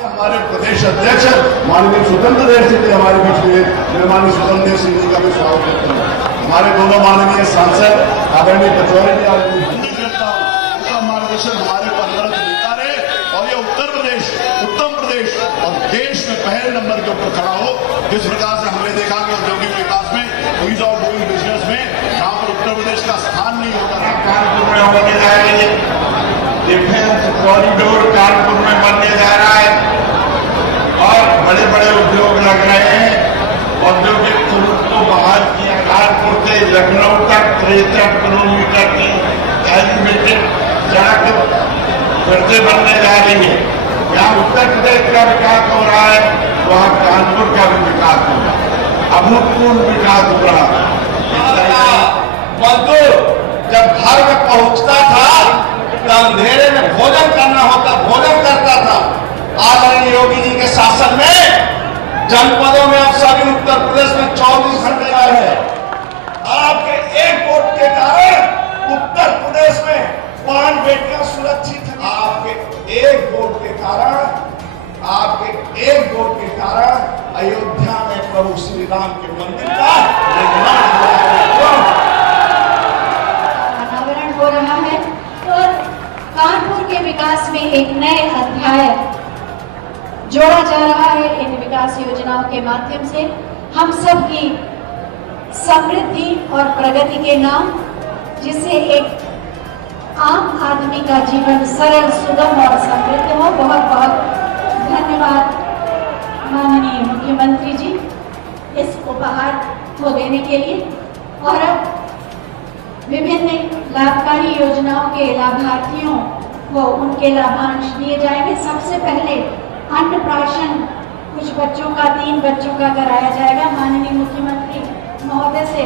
हमारे प्रदेश अध्यक्ष माननीय स्वतंत्र देव सिंह जी हमारे बीच में, मैं माननीय स्वतंत्र देव सिंह जी का भी स्वागत करता हूँ। हमारे दोनों माननीय सांसद आदरणीय पचौरी जी उनका मार्गदर्शन हमारे पर अनवरत मिलता रहे और ये उत्तर प्रदेश और देश में पहले नंबर के ऊपर खड़ा हो। जिस प्रकार से हमने देखा कि औद्योगिक विकास में, ईज ऑफ डूइंग बिजनेस में जहाँ पर उत्तर प्रदेश का स्थान नहीं होता था, कानपुर में होने जा रही है, डिफेंस कॉरिडोर कानपुर में बनने जा रहा है और बड़े बड़े उद्योग लग रहे हैं। औद्योगिक रूप को बहाल किया। कानपुर से लखनऊ तक 63 किलोमीटर की एलिवेटेड सड़क फिर से बनने जा रही है। यहाँ उत्तर प्रदेश का विकास हो रहा है, वहाँ कानपुर का भी विकास हो रहा है, अभूतपूर्व विकास हो रहा है। मजदूर जब घर में पहुंचता था तो अंधेरे में भोजन करता था। आदरणीय योगी जी के शासन में जनपदों में अब सभी उत्तर प्रदेश में 24 घंटे आए हैं। आपके एक वोट के कारण उत्तर प्रदेश में 5 बेटियां सुरक्षित हैं। आपके एक वोट के कारण अयोध्या में प्रभु श्री राम के मंदिर का निर्माण अनावरण हो रहा है और कानपुर के विकास में एक नए अध्याय जोड़ा जा रहा है। इन विकास योजनाओं के माध्यम से हम सब की समृद्धि और प्रगति के नाम, जिससे एक आम आदमी का जीवन सरल, सुगम और समृद्ध हो। बहुत बहुत धन्यवाद माननीय मुख्यमंत्री जी इस उपहार को देने के लिए। और अब विभिन्न लाभकारी योजनाओं के लाभार्थियों को उनके लाभांश दिए जाएंगे। सबसे पहले अन्नप्राशन कुछ बच्चों का, 3 बच्चों का कराया जाएगा। माननीय मुख्यमंत्री महोदय से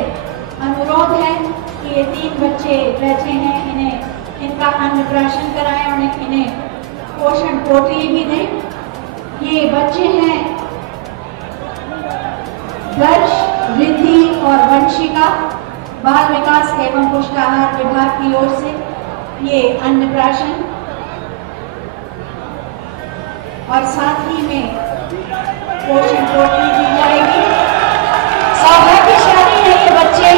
अनुरोध है कि ये 3 बच्चे बैठे हैं, इनका अन्नप्राशन कराएं और इन्हें पोषण पोटली भी दें। ये बच्चे हैं दर्श, रिद्धि और वंशिका। बाल विकास एवं पुष्टाहार विभाग की ओर से ये अन्नप्राशन और साथ ही में पोषण पोटली दी जाएगी। सौभाग्यशाली है ये बच्चे।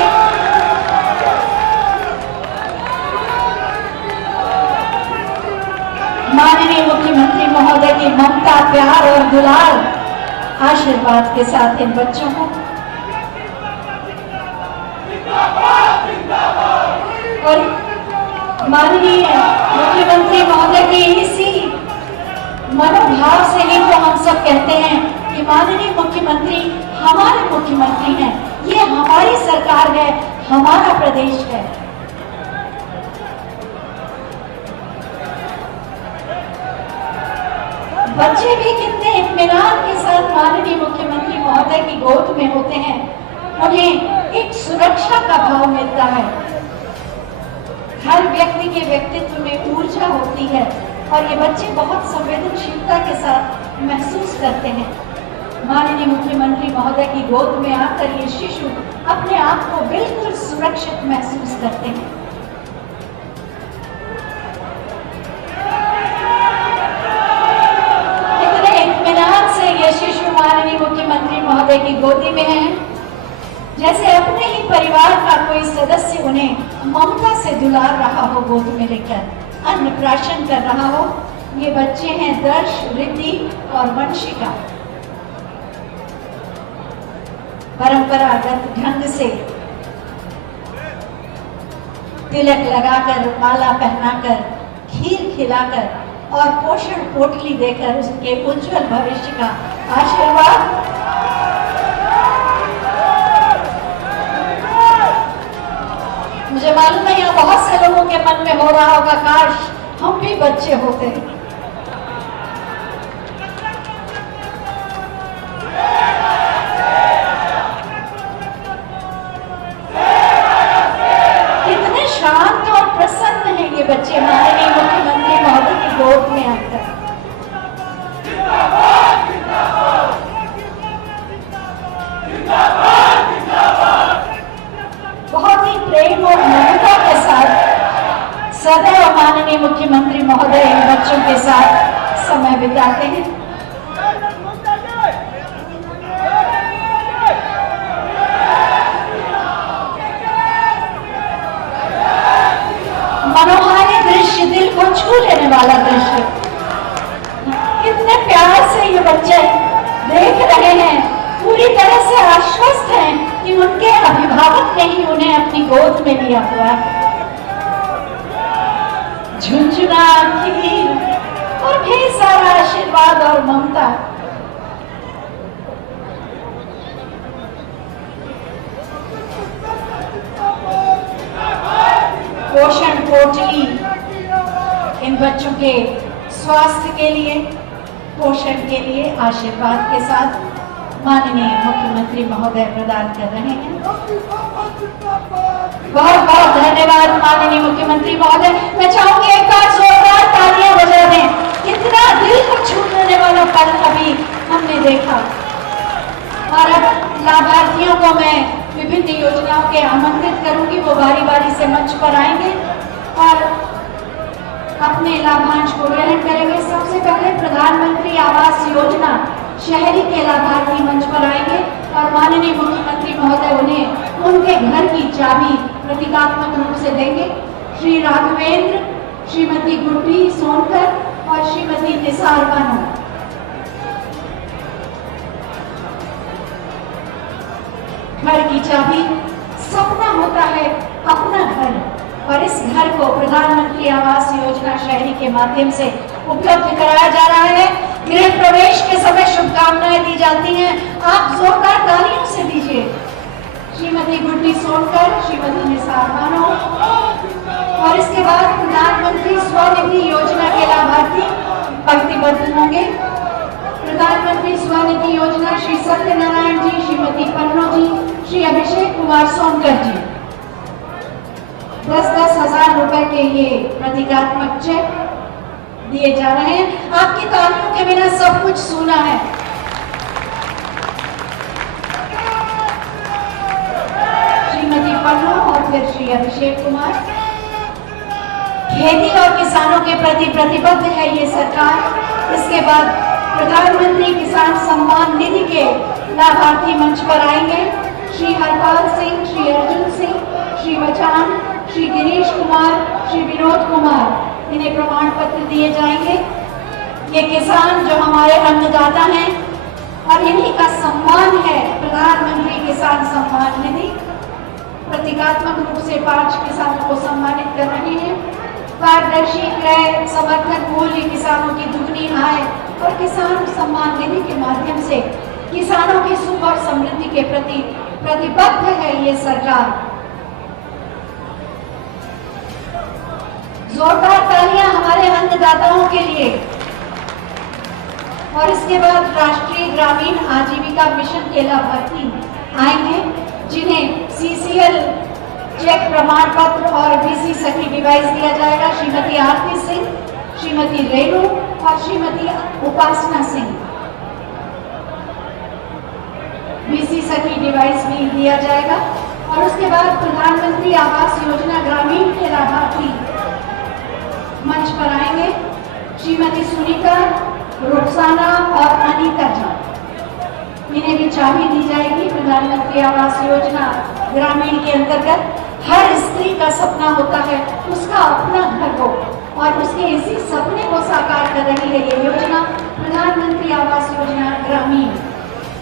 माननीय मुख्यमंत्री महोदय की ममता, प्यार और दुलार आशीर्वाद के साथ इन बच्चों को और माननीय मुख्यमंत्री महोदय के इसी मनोभाव से ही तो हम सब कहते हैं कि माननीय मुख्यमंत्री हमारे मुख्यमंत्री हैं। ये हमारी सरकार है, हमारा प्रदेश है। बच्चे भी कितने इत्मीनान के साथ माननीय मुख्यमंत्री महोदय की गोद में होते हैं। उन्हें एक सुरक्षा का भाव मिलता है। हर व्यक्ति के व्यक्तित्व में ऊर्जा होती है और ये बच्चे बहुत संवेदनशीलता के साथ महसूस करते हैं। माननीय मुख्यमंत्री महोदय की गोद में आकर ये शिशु अपने आप को बिल्कुल सुरक्षित महसूस करते हैं। इतने इत्मीनान से ये शिशु माननीय मुख्यमंत्री महोदय की गोदी में है जैसे अपने ही परिवार का कोई सदस्य उन्हें ममता से दुलार रहा हो, गोद में लेकर अन्नप्राशन कर रहा हो। ये बच्चे हैं दर्श, रिद्धि और वंशिका। परंपरागत ढंग से तिलक लगाकर, माला पहनाकर, खीर खिलाकर और पोषण पोटली देकर उसके उज्जवल भविष्य का आशीर्वाद। मुझे मालूम है यहाँ बहुत से लोगों के मन में हो रहा होगा, काश हम भी बच्चे होते। कितने शांत और प्रसन्न हैं ये बच्चे माननीय मुख्यमंत्री महोदय की गोद में आकर। बहुत ही प्रेम और ममता के साथ सदैव माननीय मुख्यमंत्री महोदय इन बच्चों के साथ समय बिताते हैं। लेने वाला दृश्य। कितने प्यार से ये बच्चे देख रहे हैं, पूरी तरह से आश्वस्त हैं कि उनके अभिभावक ने ही उन्हें अपनी गोद में लिया हुआ है। झुंझुना खीर और ढेर सारा आशीर्वाद और ममता। पोषण पोटली इन बच्चों के स्वास्थ्य के लिए, पोषण के लिए आशीर्वाद के साथ माननीय मुख्यमंत्री महोदय प्रदान कर रहे हैं। बहुत बहुत धन्यवाद माननीय मुख्यमंत्री महोदय। मैं चाहूंगी एक बार जोरदार तालियां बजा दें। इतना दिल को छू लेने वाला पल अभी हमने देखा। और अब लाभार्थियों को मैं विभिन्न योजनाओं के आमंत्रित करूंगी, वो बारी बारी से मंच पर आएंगे और अपने लाभांश को ग्रहण करेंगे। सबसे पहले प्रधानमंत्री आवास योजना शहरी के लाभार्थी मंच पर आएंगे और माननीय मुख्यमंत्री महोदय उन्हें उनके घर की चाबी प्रतीकात्मक रूप से देंगे। श्री राघवेंद्र, श्रीमती गुड्डी सोनकर और श्रीमती निसार बानो। घर की चाबी, सपना होता है अपना घर, और इस घर को प्रधानमंत्री आवास योजना शहरी के माध्यम से उपलब्ध कराया जा रहा है। गृह प्रवेश के समय शुभकामनाएं दी जाती हैं, आप जोरदार तालियों से दीजिए। श्रीमती गुड्डी सोनकर, श्रीमती निसार बानो, और इसके बाद प्रधानमंत्री स्वनिधि योजना के लाभार्थी पंक्तिबद्ध होंगे। प्रधानमंत्री स्वनिधि योजना श्री सत्यनारायण जी, श्रीमती पन्नो जी, श्री अभिषेक कुमार सोनकर जी। 10-10 हजार रुपए के ये प्रतीकात्मक चेक दिए जा रहे हैं। आपकी तालियों के बिना सब कुछ सूना है। श्रीमती पन्नो और फिर श्री अभिषेक कुमार। खेती और किसानों के प्रति प्रतिबद्ध है ये सरकार। इसके बाद प्रधानमंत्री किसान सम्मान निधि के लाभार्थी मंच पर आएंगे। श्री हरपाल सिंह, श्री अर्जुन सिंह, श्री बचान, श्री गिरीश कुमार, श्री विनोद कुमार, इन्हें प्रमाण पत्र दिए जाएंगे। ये किसान जो हमारे अन्नदाता हैं और इन्हीं का सम्मान है प्रधानमंत्री किसान सम्मान निधि। प्रतीकात्मक रूप से 5 किसानों को सम्मानित कर रहे हैं। पारदर्शी क्रय, समर्थन मूल्य, किसानों की दुगनी आय और किसान सम्मान निधि के माध्यम से किसानों की सुख और समृद्धि के प्रति प्रतिबद्ध है ये सरकार। जोरदार तालियां हमारे अन्नदाताओं के लिए। और इसके बाद राष्ट्रीय ग्रामीण आजीविका मिशन के लाभार्थी आएंगे, जिन्हें CCL चेक प्रमाण पत्र और BC सखी डिवाइस दिया जाएगा। श्रीमती आरती सिंह, श्रीमती रेणु और श्रीमती उपासना सिंह। BC सखी डिवाइस भी दिया जाएगा। और उसके बाद प्रधानमंत्री आवास योजना ग्रामीण के लाभार्थी मंच पर आएंगे। श्रीमती सुनीता, रुखसाना और अनीता जी, इन्हें भी चाबी दी जाएगी। प्रधानमंत्री आवास योजना ग्रामीण के अंतर्गत हर स्त्री का सपना होता है उसका अपना घर हो, और उसके इसी सपने को साकार कर रही है ये योजना प्रधानमंत्री आवास योजना ग्रामीण।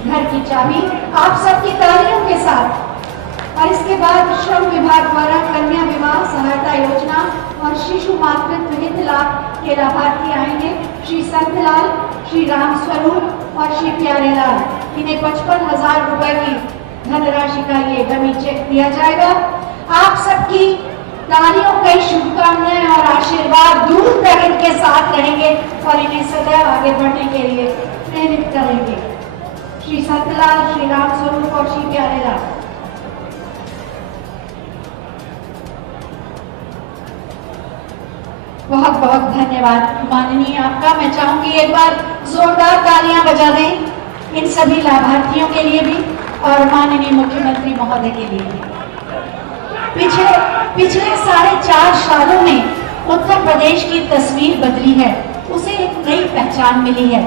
घर की चाबी आप सबकी तालियों के साथ। और इसके बाद श्रम विभाग द्वारा कन्या विवाह सहायता योजना और शिशु मातृत्व हित लाभ के लाभार्थी आएंगे। श्री संतलाल, श्री राम स्वरूप और श्री प्यारेलाल, इन्हें 55,000 रुपए की धनराशि का ये डमी चेक दिया जाएगा। आप सबकी तालियों की शुभकामनाएं और आशीर्वाद दूर तक इनके साथ रहेंगे और इन्हें सदैव आगे बढ़ने के लिए प्रेरित करेंगे। श्री संतलाल, श्री राम स्वरूप और श्री प्यारेलाल। बहुत बहुत धन्यवाद माननीय आपका। मैं चाहूंगी एक बार जोरदार तालियां बजा दें इन सभी लाभार्थियों के लिए भी और माननीय मुख्यमंत्री महोदय के लिए भी। पिछले 4.5 सालों में उत्तर प्रदेश की तस्वीर बदली है, उसे एक नई पहचान मिली है।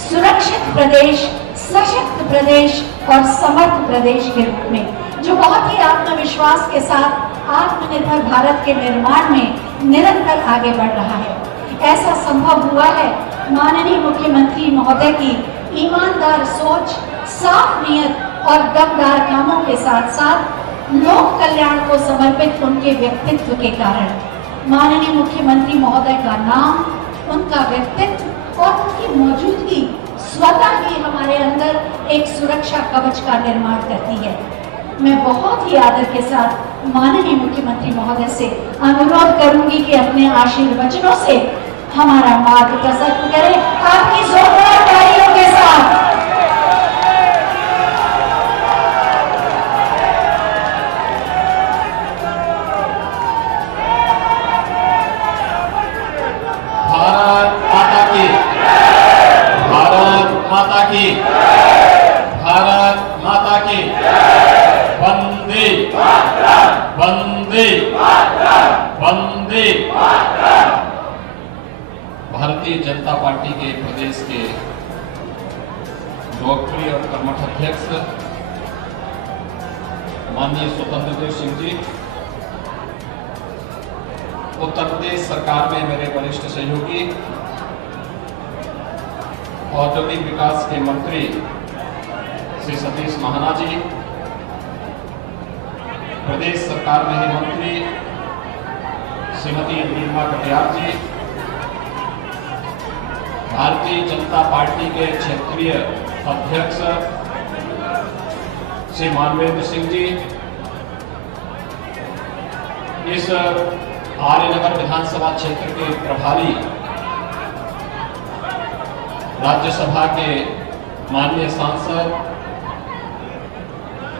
सुरक्षित प्रदेश, सशक्त प्रदेश और समर्थ प्रदेश के रूप में, जो बहुत ही आत्मविश्वास के साथ आत्मनिर्भर भारत के निर्माण में निरंतर आगे बढ़ रहा है। ऐसा संभव हुआ है माननीय मुख्यमंत्री महोदय की ईमानदार सोच, साफ नियत और दमदार कामों के साथ साथ लोक कल्याण को समर्पित उनके व्यक्तित्व के कारण। माननीय मुख्यमंत्री महोदय का नाम, उनका व्यक्तित्व और उनकी मौजूदगी स्वतः ही हमारे अंदर एक सुरक्षा कवच का निर्माण करती है। मैं बहुत ही आदर के साथ माननीय मुख्यमंत्री महोदय से अनुरोध करूंगी कि अपने आशीर्वचनों से हमारा मार्ग प्रशस्त करें। आपकी जोरदार तालियों के साथ भारत माता की, भारत माता की, भारत माता की, वंदे वंदे वंदे। भारतीय जनता पार्टी के प्रदेश के लोकप्रिय और कर्मठ अध्यक्ष माननीय स्वतंत्र देव सिंह जी, उत्तर प्रदेश सरकार में मेरे वरिष्ठ सहयोगी, औद्योगिक विकास के मंत्री श्री सतीश महाना जी, प्रदेश सरकार में ही मंत्री श्रीमती नीलिमा कटियार जी, भारतीय जनता पार्टी के क्षेत्रीय अध्यक्ष श्री मानवेंद्र सिंह जी, इस आर्यनगर विधानसभा क्षेत्र के प्रभारी राज्यसभा के माननीय सांसद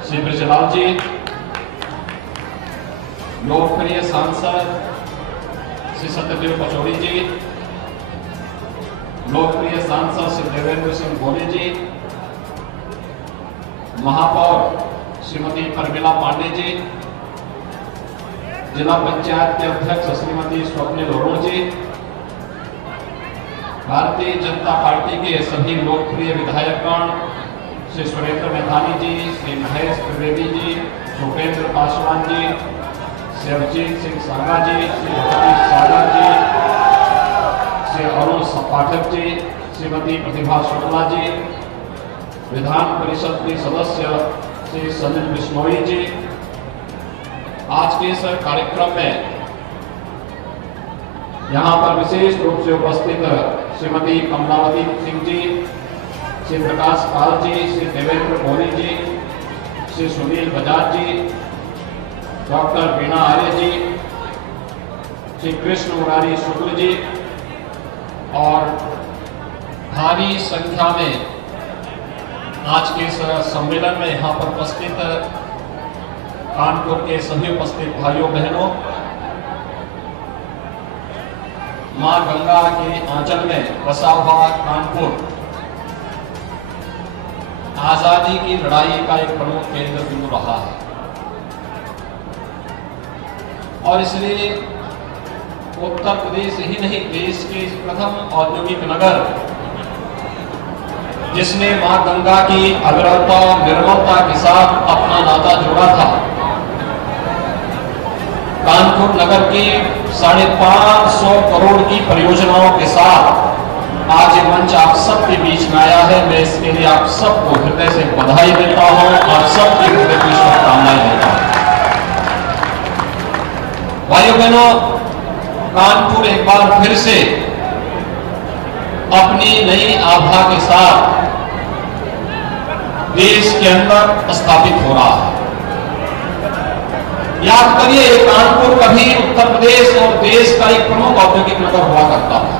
श्री ब्रजलाल जी, लोकप्रिय सांसद श्री सत्यदेव पचौड़ी जी, लोकप्रिय सांसद श्री देवेंद्र सिंह भोले जी, महापौर श्रीमती परमिला पांडे जी, जिला पंचायत के अध्यक्ष श्रीमती स्वप्निल अरोड़ जी, भारतीय जनता पार्टी के सभी लोकप्रिय विधायकगण श्री सुरेंद्र मैथानी जी, श्री महेश त्रिवेदी जी, भूपेंद्र पासवान जी, श्री अभिजीत सिंह सांगा जी, श्री सतीश सागर जी, श्री अरुण पाठक जी, श्रीमती प्रतिभा शुक्ला जी, विधान परिषद के सदस्य श्री सलिल बिश्नोई जी। आज के इस कार्यक्रम में यहाँ पर विशेष रूप से उपस्थित श्रीमती कमलावती सिंह जी, श्री प्रकाश पाल जी, श्री देवेंद्र कोहली जी, श्री सुनील बजाज जी, डॉक्टर वीणा आर्य जी, श्री कृष्ण मुरारी शुक्ल जी और भारी संख्या में आज के इस सम्मेलन में यहाँ पर उपस्थित कानपुर के सभी उपस्थित भाइयों बहनों, मां गंगा के आंचल में बसा हुआ कानपुर आजादी की लड़ाई का एक प्रमुख केंद्र बिंदु रहा है और इसलिए उत्तर प्रदेश ही नहीं, देश के प्रथम औद्योगिक नगर जिसने मां गंगा की अविरलता निर्मलता के साथ अपना नाता जोड़ा था, कानपुर नगर की 550 करोड़ की परियोजनाओं के साथ आज ये मंच आप सबके बीच में आया है। मैं इसके लिए आप सबको हृदय से बधाई देता हूं, आप सबकी हृदय की शुभकामनाएं देता हूं। भाइयों बहनों, कानपुर एक बार फिर से अपनी नई आभा के साथ देश के अंदर स्थापित हो रहा है। याद करिए, कानपुर कभी उत्तर प्रदेश और देश का एक प्रमुख औद्योगिक नगर हुआ करता था,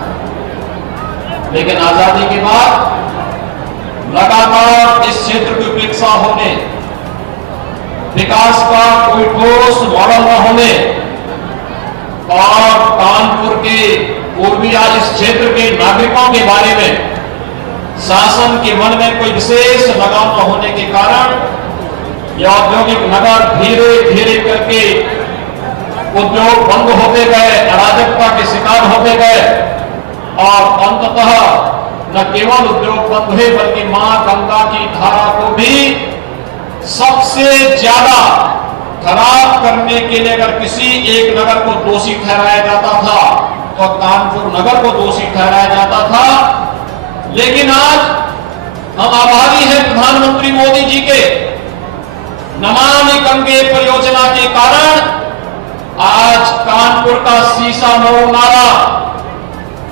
लेकिन आजादी के बाद लगातार इस क्षेत्र की उपेक्षा होने, विकास का कोई ठोस मॉडल न होने और कानपुर के पूर्वी आज इस क्षेत्र के नागरिकों के बारे में शासन के मन में कोई विशेष लगाव न होने के कारण यह औद्योगिक नगर धीरे धीरे करके उद्योग बंद होते गए, अराजकता के शिकार होते गए और अंततः न केवल उद्योग बंद हुए बल्कि मां गंगा की धारा को भी सबसे ज्यादा खराब करने के लिए अगर किसी एक नगर को दोषी ठहराया जाता था और कानपुर नगर को दोषी ठहराया जाता था। लेकिन आज हम आभारी हैं प्रधानमंत्री मोदी जी के। नमामि गंगे परियोजना के कारण आज कानपुर का सीसा मोड़ नाला,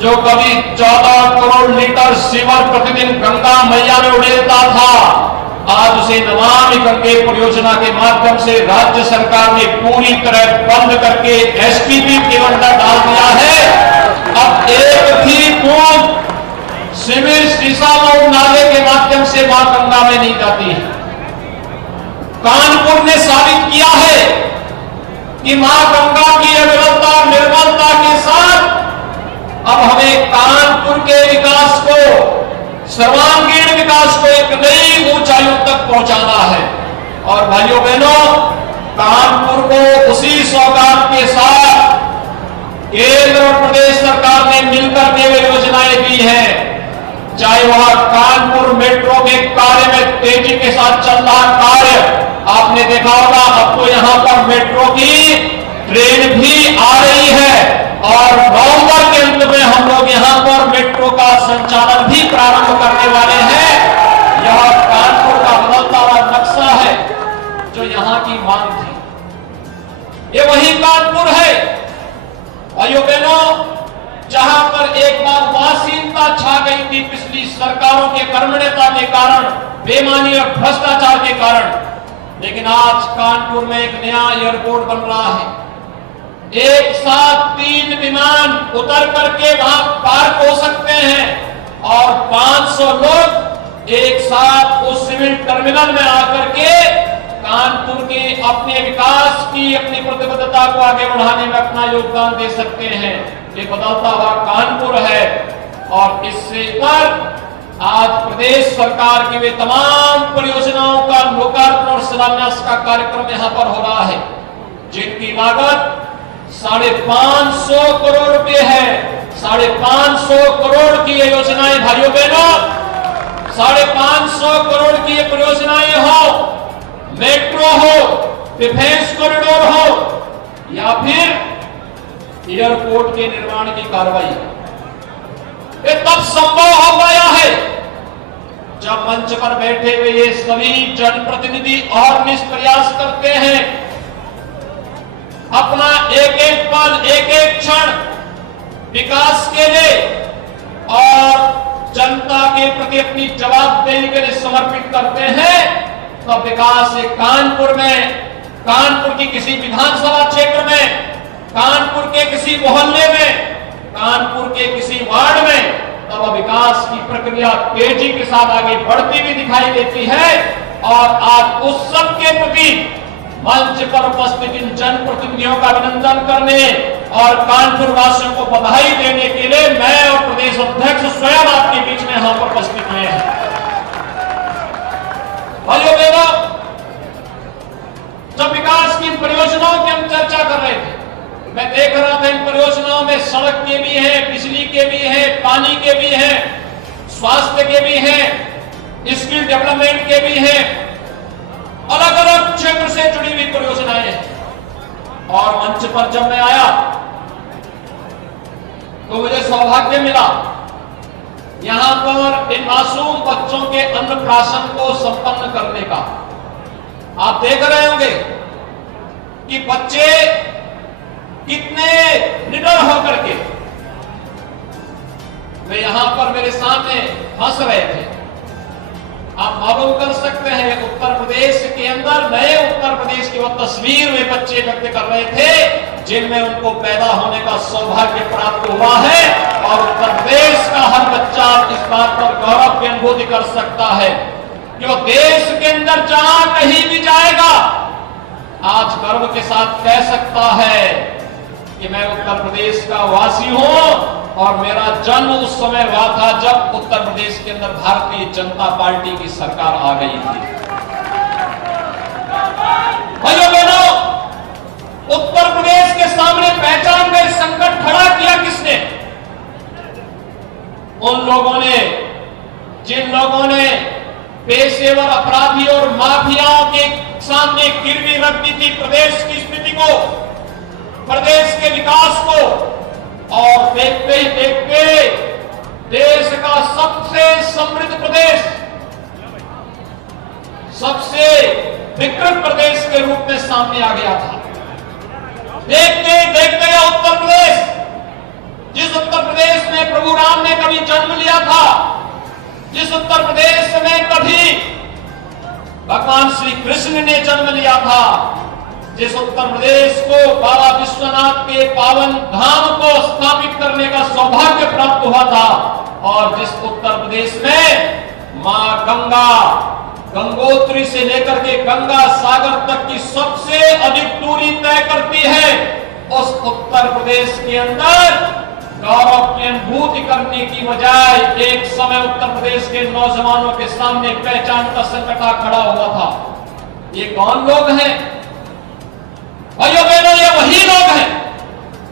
जो कभी 14 करोड़ लीटर सीवर प्रतिदिन गंगा मैया में उड़ेलता था, आज उसे नमामि गंगे परियोजना के माध्यम से राज्य सरकार ने पूरी तरह बंद करके एसटीपी के अंदर डाल दिया है। अब एक भी बूंद सीवर सीसा मोड़ नाले के माध्यम से मां गंगा में नहीं जाती है। कानपुर ने साबित किया है कि मां गंगा की अविरलता निर्मलता के साथ अब हमें कानपुर के विकास को, सर्वांगीण विकास को एक नई ऊंचाइयों तक पहुंचाना है। और भाइयों बहनों, कानपुर को उसी सौगात के साथ केंद्र और प्रदेश सरकार ने मिलकर के वे योजनाएं दी हैं। चाहे वह कानपुर मेट्रो के कार्य में तेजी के साथ चल रहा कार्य, आपने देखा होगा अब तो यहां पर मेट्रो की ट्रेन भी आ रही है और नवंबर के अंत में हम लोग यहां पर मेट्रो का संचालन भी प्रारंभ करने वाले हैं। यह कानपुर का बदलता हुआ नक्शा है जो यहां की मांग थी। ये वही कानपुर है भाइयों बहनों, जहां पर एक बार उदासीनता छा गई थी पिछली सरकारों के कर्मण्यता के कारण, बेईमानी और भ्रष्टाचार के कारण। लेकिन आज कानपुर में एक नया एयरपोर्ट बन रहा है। एक साथ 3 विमान उतर करके वहां पार्क हो सकते हैं और 500 लोग एक साथ उस सिविल टर्मिनल में आकर के कानपुर के अपने विकास की, अपनी प्रतिबद्धता को आगे बढ़ाने में अपना योगदान दे सकते हैं। ये बदलता हुआ कानपुर है और इससे पर आज प्रदेश सरकार की वे तमाम परियोजनाओं का लोकार्पण और शिलान्यास का कार्यक्रम यहां पर हो रहा है, जिनकी लागत 550 करोड़ रुपए है। 550 करोड़ की ये योजनाएं भाइयों बहनों, 550 करोड़ की ये परियोजनाएं हो, मेट्रो हो, डिफेंस कॉरिडोर हो या फिर एयरपोर्ट के निर्माण की कार्रवाई, ये तब संभव हो पाया है जब मंच पर बैठे हुए ये सभी जनप्रतिनिधि और प्रयास करते हैं अपना एक एक पल, एक एक क्षण विकास के लिए और जनता के प्रति अपनी जवाबदेही के लिए समर्पित करते हैं। तो विकास एक कानपुर में, कानपुर की किसी विधानसभा क्षेत्र में, कानपुर के किसी मोहल्ले में, कानपुर के किसी वार्ड में, तब विकास की प्रक्रिया तेजी के साथ आगे बढ़ती हुई दिखाई देती है। और आज उस सब के प्रति मंच पर उपस्थित इन जनप्रतिनिधियों का अभिनंदन करने और कानपुर वासियों को बधाई देने के लिए मैं और प्रदेश अध्यक्ष स्वयं आपके बीच में यहां पर उपस्थित हुए हैं। भाइयों बहनों, जब विकास की परियोजनाओं की हम चर्चा कर रहे थे, मैं देख रहा था इन परियोजनाओं में सड़क के भी हैं, बिजली के भी हैं, पानी के भी हैं, स्वास्थ्य के भी हैं, स्किल डेवलपमेंट के भी हैं, अलग अलग क्षेत्र से जुड़ी हुई परियोजनाएं हैं। और मंच पर जब मैं आया तो मुझे सौभाग्य मिला यहां पर इन मासूम बच्चों के अन्नप्राशन को संपन्न करने का। आप देख रहे होंगे कि बच्चे कितने निडर होकर के वे यहां पर मेरे सामने हंस रहे थे। आप मालूम कर सकते हैं उत्तर प्रदेश के अंदर, नए उत्तर प्रदेश की वो तस्वीर वे बच्चे व्यक्त कर रहे थे जिनमें उनको पैदा होने का सौभाग्य प्राप्त हुआ है। और उत्तर प्रदेश का हर बच्चा इस बात पर गौरव की अनुभूति कर सकता है कि वो देश के अंदर जहां कहीं भी जाएगा आज गर्व के साथ कह सकता है कि मैं उत्तर प्रदेश का वासी हूं और मेरा जन्म उस समय हुआ था जब उत्तर प्रदेश के अंदर भारतीय जनता पार्टी की सरकार आ गई थी। भाइयों बहनों, उत्तर प्रदेश के सामने पहचान गए संकट खड़ा किया किसने? उन लोगों ने जिन लोगों ने पेशेवर अपराधी और माफियाओं के सामने गिरवी रख दी थी प्रदेश की स्थिति को, प्रदेश के विकास को, और देखते ही देखते देश का सबसे समृद्ध प्रदेश, सबसे विकृत प्रदेश के रूप में सामने आ गया था। देखते देखते यह उत्तर प्रदेश, जिस उत्तर प्रदेश में प्रभु राम ने कभी जन्म लिया था, जिस उत्तर प्रदेश में कभी भगवान श्री कृष्ण ने जन्म लिया था, जिस उत्तर प्रदेश को बाबा विश्वनाथ के पावन धाम को स्थापित करने का सौभाग्य प्राप्त हुआ था, और जिस उत्तर प्रदेश में मां गंगा, गंगोत्री से लेकर के गंगा सागर तक की सबसे अधिक दूरी तय करती है, उस उत्तर प्रदेश के अंदर गौरव की अनुभूति करने की बजाय एक समय उत्तर प्रदेश के नौजवानों के सामने पहचान का संकट खड़ा हुआ था। ये कौन लोग हैं? भाइयों बहनों, ये वही लोग हैं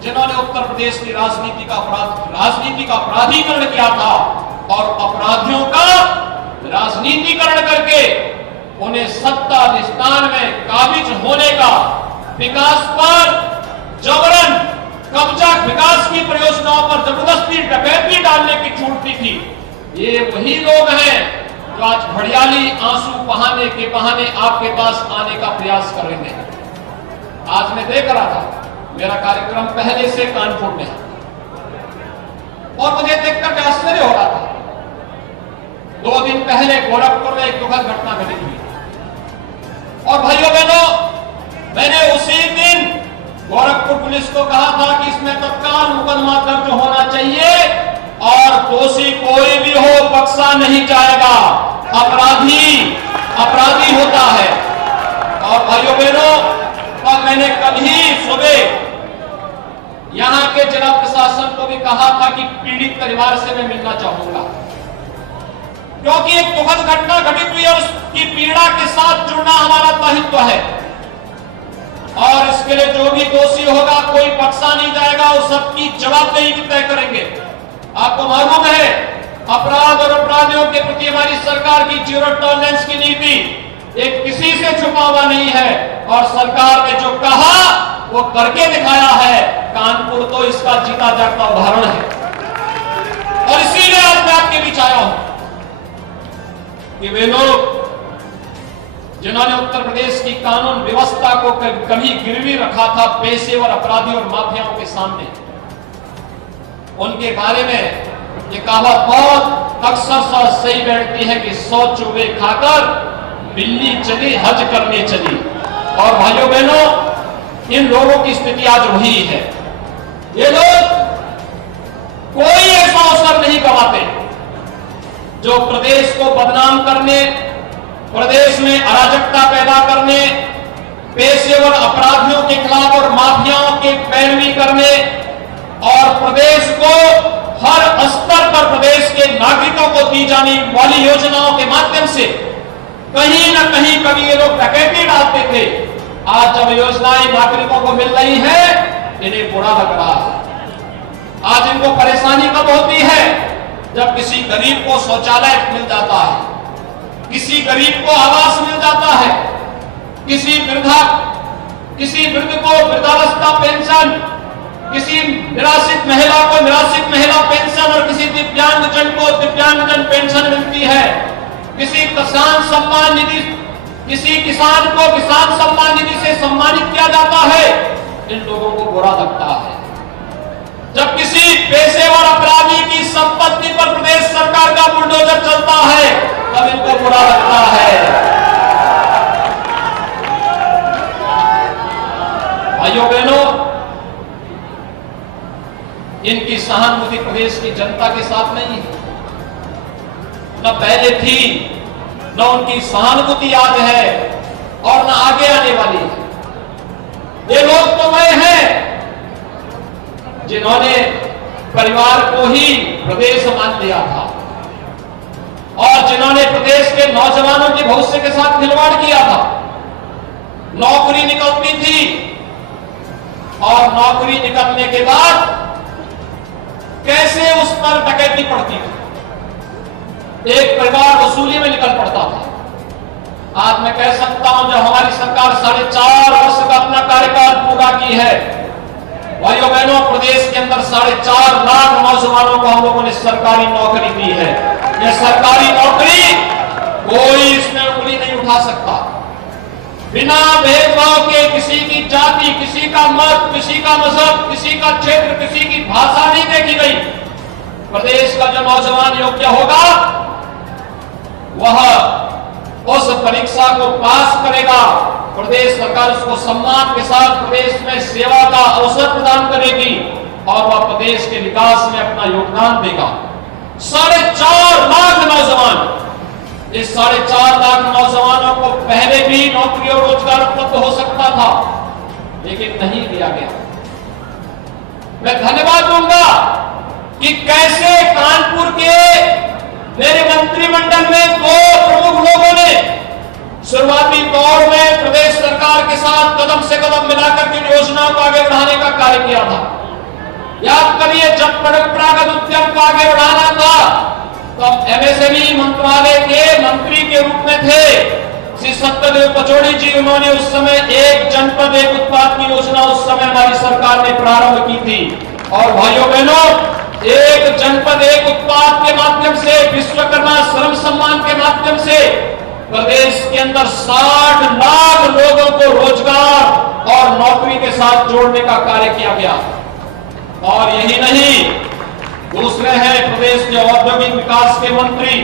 जिन्होंने उत्तर प्रदेश की राजनीति का अपराधीकरण किया था, और अपराधियों का राजनीतिकरण करके उन्हें सत्ता अधिष्ठान में काबिज होने का, विकास पर जबरन कब्जा, विकास की परियोजनाओं पर जबरदस्ती डकैती डालने की छूट दी थी। ये वही लोग हैं जो आज घड़ियाली आंसू बहाने के बहाने आपके पास आने का प्रयास करेंगे। आज मैं देख रहा था, मेरा कार्यक्रम पहले से कानपुर में है, और मुझे देखकर के आश्चर्य हो रहा था। 2 दिन पहले गोरखपुर में एक दुखद घटना घटित हुई, और भाइयों बहनों, मैंने उसी दिन गोरखपुर पुलिस को कहा था कि इसमें तत्काल मुकदमा दर्ज होना चाहिए, और दोषी कोई भी हो बख्शा नहीं जाएगा। अपराधी होता है। और भाइयों बहनों, और मैंने कल ही सुबह यहां के जिला प्रशासन को भी कहा था कि पीड़ित परिवार से मैं मिलना चाहूंगा, क्योंकि एक दुखद घटना घटित हुई है, उसकी पीड़ा के साथ जुड़ना हमारा दायित्व है, और इसके लिए जो भी दोषी होगा कोई बख्शा नहीं जाएगा, और सबकी जवाबदेही भी तय करेंगे। आपको मालूम है, अपराध और अपराधियों के प्रति हमारी सरकार की जीरो टॉलरेंस की नीति एक किसी से छुपा हुआ नहीं है, और सरकार ने जो कहा वो करके दिखाया है। कानपुर तो इसका जीता जागता उदाहरण है, और इसीलिए आज मैं आपके बीच आया हूं कि वे लोग जिन्होंने उत्तर प्रदेश की कानून व्यवस्था को कभी गिरवी रखा था पेशेवर अपराधियों और माफियाओं के सामने, उनके बारे में ये कहावत बहुत अक्सर सही बैठती है कि 100 चूहे खाकर बिल्ली चली हज करने चली। और भाइयों बहनों, इन लोगों की स्थिति आज वही है। ये लोग कोई ऐसा अवसर नहीं गवाते जो प्रदेश को बदनाम करने, प्रदेश में अराजकता पैदा करने, पेशेवर अपराधियों के खिलाफ और माफियाओं के पैरवी करने, और प्रदेश को हर स्तर पर प्रदेश के नागरिकों को दी जाने वाली योजनाओं के माध्यम से कहीं न कहीं कभी ये लोग डकैती डालते थे। आज जब योजनाएं नागरिकों को मिल रही है, इन्हें बुरा लग रहा है। आज इनको परेशानी कब होती है? जब किसी गरीब को शौचालय मिल जाता है, किसी गरीब को आवास मिल जाता है, किसी वृद्ध को वृद्धावस्था पेंशन, किसी निराश्रित महिला को निराश्रित महिला पेंशन, और किसी दिव्यांगजन को दिव्यांगजन पेंशन मिलती है, किसी किसान सम्मान निधि, किसी किसान को किसान सम्मान निधि से सम्मानित किया जाता है। इन लोगों को बुरा लगता है। जब किसी पेशेवर अपराधी की संपत्ति पर प्रदेश सरकार का बुलडोजर चलता है, तब इनको बुरा लगता है। भाइयों बहनों, इनकी सहानुभूति प्रदेश की जनता के साथ नहीं है, न पहले थी, न उनकी सहानुभूति याद है, और न आगे आने वाली है। ये लोग तो वे हैं जिन्होंने परिवार को ही प्रदेश मान लिया था, और जिन्होंने प्रदेश के नौजवानों के भविष्य के साथ खिलवाड़ किया था। नौकरी निकलती थी, और नौकरी निकलने के बाद कैसे उस पर डकैती पड़ती थी। एक परिवार वसूली में निकल पड़ता था। आज मैं कह सकता हूं, जब हमारी सरकार 4.5 वर्ष का अपना कार्यकाल पूरा की है, भाइयों बहनों, प्रदेश के अंदर 4.5 लाख नौजवानों को हम लोगों ने सरकारी नौकरी दी है। यह सरकारी नौकरी कोई इसमें उंगली नहीं उठा सकता। बिना भेदभाव के किसी की जाति, किसी का मत, किसी का मजहब, किसी का क्षेत्र, किसी की भाषा नहीं देखी गई। प्रदेश का जो नौजवान योग्य होगा वह उस परीक्षा को पास करेगा। प्रदेश सरकार उसको सम्मान के साथ प्रदेश में सेवा का अवसर प्रदान करेगी और वह प्रदेश के विकास में अपना योगदान देगा। 4.5 लाख नौजवान, इस 4.5 लाख नौजवानों को पहले भी नौकरी और रोजगार उपलब्ध हो सकता था, लेकिन नहीं दिया गया। मैं धन्यवाद दूंगा कि कैसे कानपुर के मेरे मंत्रिमंडल में 2 प्रमुख लोगों ने शुरुआती दौर में प्रदेश सरकार के साथ कदम से कदम मिलाकर के योजनाओं को आगे बढ़ाने का कार्य किया था। याद करिए, जब परंपरागत उद्यम को आगे बढ़ाना था तब एमएसएमई मंत्रालय के मंत्री के रूप में थे श्री सत्यदेव पचौड़ी जी। उन्होंने उस समय एक जनपद एक उत्पाद की योजना उस समय हमारी सरकार ने प्रारंभ की थी। और भाइयों बहनों, एक जनपद एक उत्पाद के माध्यम से, विश्वकर्मा श्रम सम्मान के माध्यम से प्रदेश के अंदर 60 लाख लोगों को रोजगार और नौकरी के साथ जोड़ने का कार्य किया गया। और यही नहीं, दूसरे हैं प्रदेश के औद्योगिक विकास के मंत्री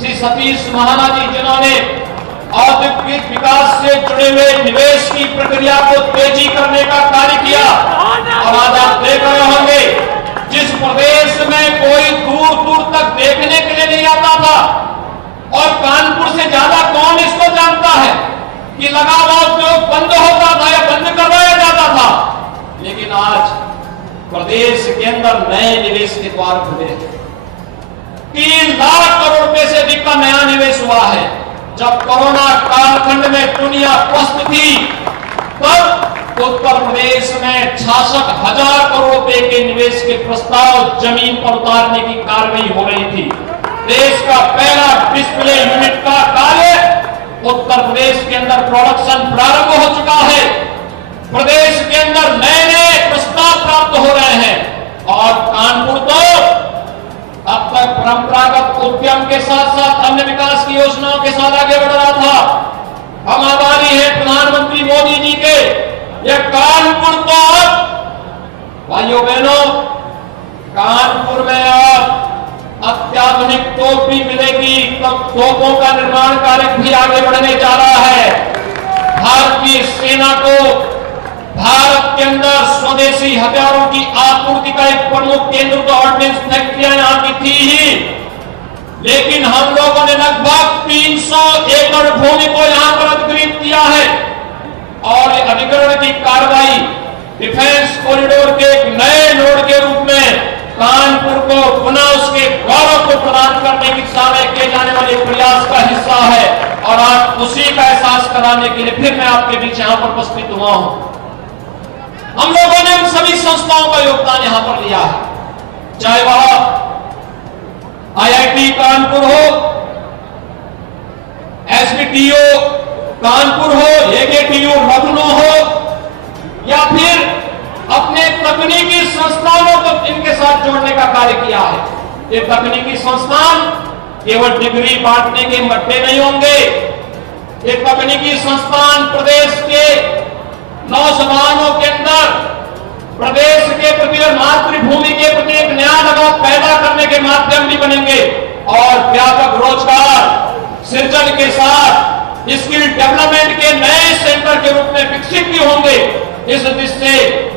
श्री सतीश महाना जी, जिन्होंने औद्योगिक विकास से जुड़े हुए निवेश की प्रक्रिया को तेजी करने का कार्य किया। और आज आप देख रहे होंगे, जिस प्रदेश में कोई दूर दूर तक देखने के लिए नहीं आता था, और कानपुर से ज्यादा कौन इसको जानता है कि लगा हुआ उद्योग बंद होता था या बंद करवाया जाता था, लेकिन आज प्रदेश के अंदर नए निवेश के द्वार खुले हैं। 3 लाख करोड़ रुपए से अधिक का नया निवेश हुआ है। जब कोरोना कालखंड में दुनिया त्रस्त थी, तब उत्तर प्रदेश में 66,000 करोड़ रुपए के निवेश के प्रस्ताव जमीन पर उतारने की कार्रवाई हो रही थी। देश का पहला डिस्प्ले यूनिट का कार्य उत्तर प्रदेश के अंदर प्रोडक्शन प्रारंभ हो चुका है। प्रदेश के अंदर नए नए प्रस्ताव प्राप्त हो रहे हैं। और कानपुर तो अब तक परंपरागत उद्यम के साथ साथ अन्य विकास की योजनाओं के साथ आगे बढ़ रहा था। हम आभारी हैं प्रधानमंत्री मोदी जी के। यह कानपुर तो अब भाइयों बहनों, कानपुर में अब अत्याधुनिक तोप भी मिलेगी। तब तोपों का निर्माण कार्य भी आगे बढ़ने जा रहा है। भारतीय सेना को भारत के अंदर स्वदेशी हथियारों की आपूर्ति का एक प्रमुख केंद्र तो ऑर्डिनेंस फैक्ट्रियां यहां की थी ही, लेकिन हम लोगों ने लगभग 300 एकड़ भूमि को यहां पर अधिग्रहित किया है। और अधिग्रहण की कार्रवाई डिफेंस कॉरिडोर के एक नए नोड के रूप में कानपुर को पुनः उसके गौरव को प्रदान करने की दिशा में किए जाने वाले प्रयास का हिस्सा है। और आज उसी का एहसास कराने के लिए फिर मैं आपके बीच यहां पर उपस्थित हुआ हूं। हम लोगों ने उन सभी संस्थाओं का योगदान यहां पर लिया है, चाहे वह आईआईटी कानपुर हो, एसबीटीओ कानपुर हो, एकेटीयू लखनऊ हो, या फिर अपने तकनीकी संस्थानों को इनके साथ जोड़ने का कार्य किया है। ये तकनीकी संस्थान केवल डिग्री बांटने के मट्टे नहीं होंगे। ये तकनीकी संस्थान प्रदेश के नौजवानों के अंदर प्रदेश के प्रति और मातृभूमि के प्रति एक नया लगाव पैदा करने के माध्यम भी बनेंगे और व्यापक रोजगार सृजन के साथ स्किल डेवलपमेंट के नए सेंटर के रूप में विकसित भी होंगे। इस दृष्टि से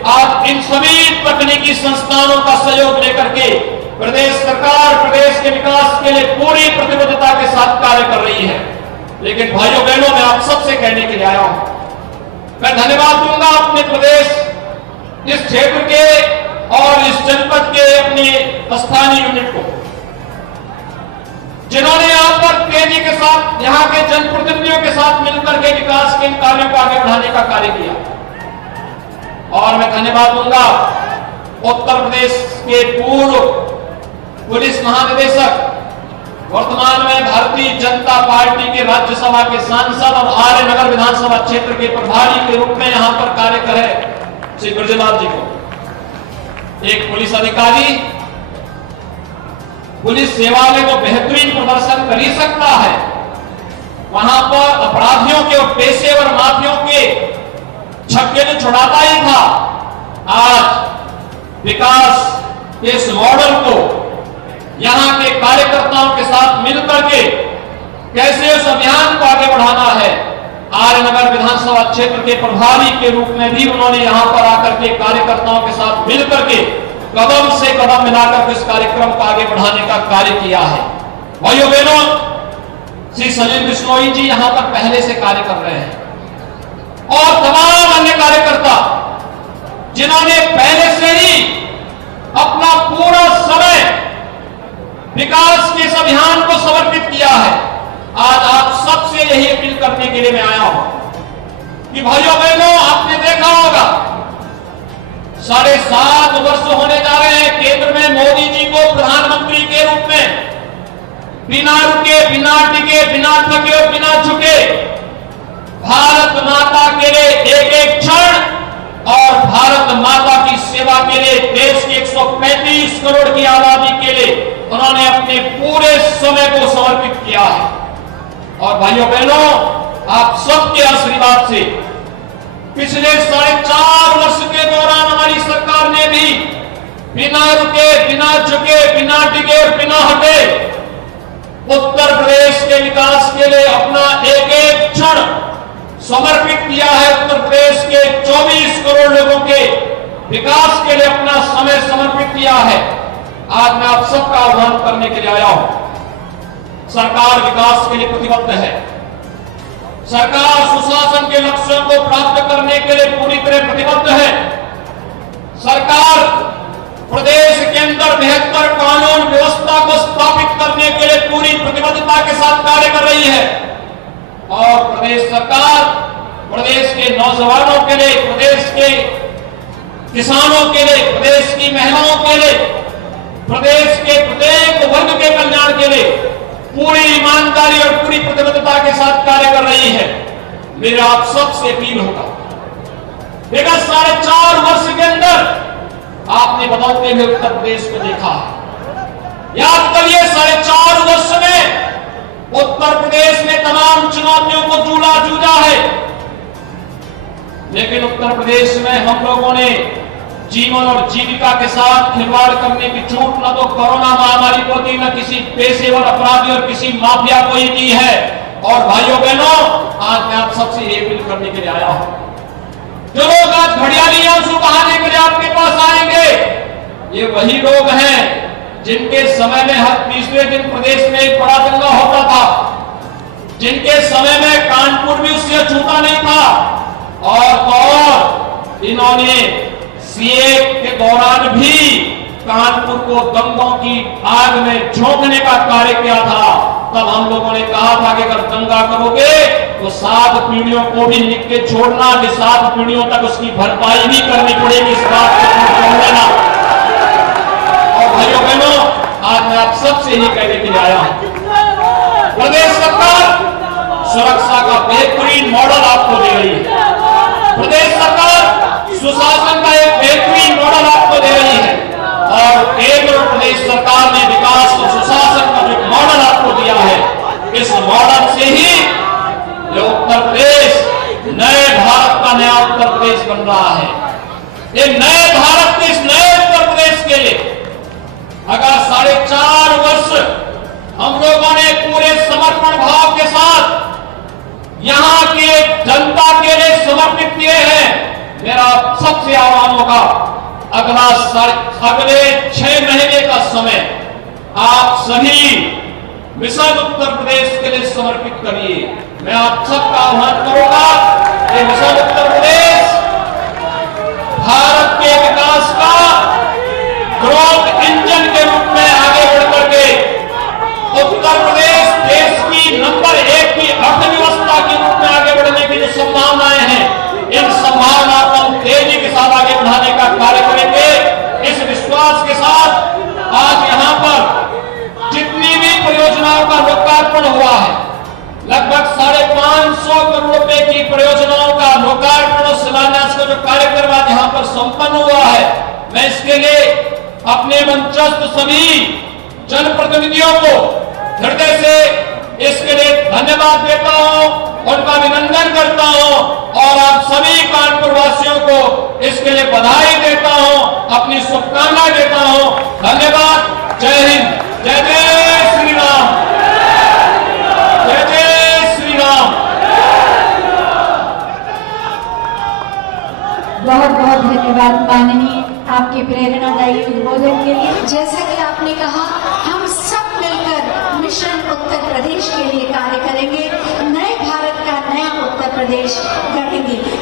आज इन सभी तकनीकी संस्थानों का सहयोग लेकर के प्रदेश सरकार प्रदेश के विकास के लिए पूरी प्रतिबद्धता के साथ कार्य कर रही है। लेकिन भाइयों बहनों, मैं आप सबसे कहने के लिए आया हूं, मैं धन्यवाद दूंगा अपने प्रदेश, इस क्षेत्र के और इस जनपद के अपने स्थानीय यूनिट को, जिन्होंने यहां पर तेजी के साथ यहां के जनप्रतिनिधियों के साथ मिलकर के विकास के इन कार्यों को आगे बढ़ाने का कार्य किया। और मैं धन्यवाद दूंगा उत्तर प्रदेश के पूर्व पुलिस महानिदेशक, वर्तमान में भारतीय जनता पार्टी के राज्यसभा के सांसद और आर्य नगर विधानसभा क्षेत्र के प्रभारी के रूप में यहां पर कार्य कर रहे श्री ब्रजलाल जी को। एक पुलिस अधिकारी पुलिस सेवा में तो बेहतरीन प्रदर्शन कर ही सकता है, वहां पर अपराधियों के और पेशेवर माफियों के छक्के तो छुड़ाता ही था। आज विकास के इस मॉडल को यहां के कार्यकर्ताओं के साथ मिलकर के कैसे उस अभियान को आगे बढ़ाना है, आर्यनगर विधानसभा क्षेत्र के प्रभारी के रूप में भी उन्होंने यहां पर आकर के कार्यकर्ताओं के साथ मिलकर के कदम से कदम मिलाकर इस कार्यक्रम को आगे बढ़ाने का कार्य किया है। भाइयों बहनों, श्री सलील बिश्नोई जी यहां पर पहले से कार्य कर रहे हैं और तमाम अन्य कार्यकर्ता जिन्होंने पहले से ही अपना पूरा समय विकास के इस अभियान को समर्पित किया है। आज आप सबसे यही अपील करने के लिए मैं आया हूं कि भाइयों बहनों, आपने देखा होगा 7.5 वर्ष होने जा रहे हैं केंद्र में मोदी जी को प्रधानमंत्री के रूप में बिना रुके, बिना टिके, बिना थके और बिना झुके भारत माता के लिए एक एक क्षण और भारत माता की सेवा के लिए देश की 135 करोड़ की आबादी के लिए उन्होंने अपने पूरे समय को समर्पित किया है। और भाइयों बहनों, आप सबके आशीर्वाद से पिछले 4.5 वर्ष के दौरान हमारी सरकार ने भी बिना रुके, बिना झुके, बिना टिके और बिना हटे उत्तर प्रदेश के विकास के लिए अपना एक एक क्षण समर्पित किया है। उत्तर प्रदेश के 24 करोड़ लोगों के विकास के लिए अपना समय समर्पित किया है। आज मैं आप सबका आह्वान करने के लिए आया हूं। सरकार विकास के लिए प्रतिबद्ध है। सरकार सुशासन के लक्ष्यों को प्राप्त करने के लिए पूरी तरह प्रतिबद्ध है। सरकार प्रदेश के अंदर बेहतर कानून व्यवस्था को स्थापित करने के लिए पूरी प्रतिबद्धता के साथ कार्य कर रही है। और प्रदेश सरकार प्रदेश के नौजवानों के लिए, प्रदेश के किसानों के लिए, प्रदेश की महिलाओं के लिए, प्रदेश के प्रत्येक वर्ग के कल्याण के लिए पूरी ईमानदारी और पूरी प्रतिबद्धता के साथ कार्य कर रही है। मेरा आप सबसे अपील होगा, विगत 4.5 वर्ष के अंदर आपने बदलते हुए उत्तर प्रदेश को देखा है। याद करिए, 4.5 वर्ष में उत्तर प्रदेश में तमाम चुनौतियों को जूझा है, लेकिन उत्तर प्रदेश में हम लोगों ने जीवन और जीविका के साथ खिलवाड़ करने की छूट न तो कोरोना महामारी को दी, न किसी पेशेवर अपराधी और किसी माफिया को ही दी है। और भाइयों बहनों, आज मैं आप सबसे ये अपील करने के लिए आया हूं, जो लोग आज घड़ियाली आंसू बहाने के लिए आपके पास आएंगे, ये वही लोग हैं जिनके समय में हर तीसरे दिन प्रदेश में एक बड़ा दंगा होता था, जिनके समय में कानपुर भी उससे छूटा नहीं था। और इन्होंने सीए के दौरान भी कानपुर को दंगों की आग में झोंकने का कार्य किया था। तब हम लोगों ने कहा था कि अगर दंगा करोगे तो 7 पीढ़ियों को भी लिख के छोड़ना, कि 7 पीढ़ियों तक उसकी भरपाई भी करनी पड़ेगी, इस बात को समझ लेना। और भाइयों बहनों, आज मैं आप सबसे ही कहने के लिए आया हूं, प्रदेश सरकार सुरक्षा का बेहतरीन मॉडल आपको दे रही है। प्रदेश सरकार सुशासन का एक बेहतरीन मॉडल आपको दे रही है। और केंद्र और प्रदेश सरकार ने विकास और सुशासन का जो मॉडल आपको दिया है, इस मॉडल से ही ये उत्तर प्रदेश नए भारत का नया उत्तर प्रदेश बन रहा है। ये नए भारत के इस नए उत्तर प्रदेश के लिए अगर 4.5 वर्ष हम लोगों ने पूरे समर्पण भाव के साथ यहां के जनता के लिए समर्पित किए हैं, मेरा सबसे आह्वान होगा, अगले 6 महीने का समय आप सभी मिशन उत्तर प्रदेश के लिए समर्पित करिए। मैं आप सबका आह्वान करूंगा कि मिशन उत्तर प्रदेश भारत के विकास का ग्रोथ इंजन के रूप में आगे बढ़कर के उत्तर प्रदेश देश की नंबर 1 की अर्थव्यवस्था के रूप में आगे बढ़ने की जो संभावनाएं हैं, इन संभावनाओं को हम तेजी के साथ आगे बढ़ाने का कार्य करेंगे। इस विश्वास के साथ आज यहां पर जितनी भी परियोजनाओं का लोकार्पण हुआ है, लगभग 550 करोड़ रुपए की परियोजनाओं का लोकार्पण और शिलान्यास को का जो कार्यक्रम आज यहाँ पर संपन्न हुआ है, मैं इसके लिए अपने मंचस्थ सभी जनप्रतिनिधियों को हृदय से इसके लिए धन्यवाद देता हूं, उनका अभिनंदन करता हूं और आप सभी कानपुर वासियों को इसके लिए बधाई देता हूं, अपनी शुभकामनाएं देता हूं। धन्यवाद। जय हिंद। जय जय श्री राम। जय जय श्री राम। बहुत बहुत धन्यवाद माननीय, आपके प्रेरणादायी उद्बोधन के लिए। जैसा कि आपने कहा, हम सब मिलकर मिशन उत्तर प्रदेश के लिए कार्य करेंगे, नए भारत का नया उत्तर प्रदेश गढ़ेंगे।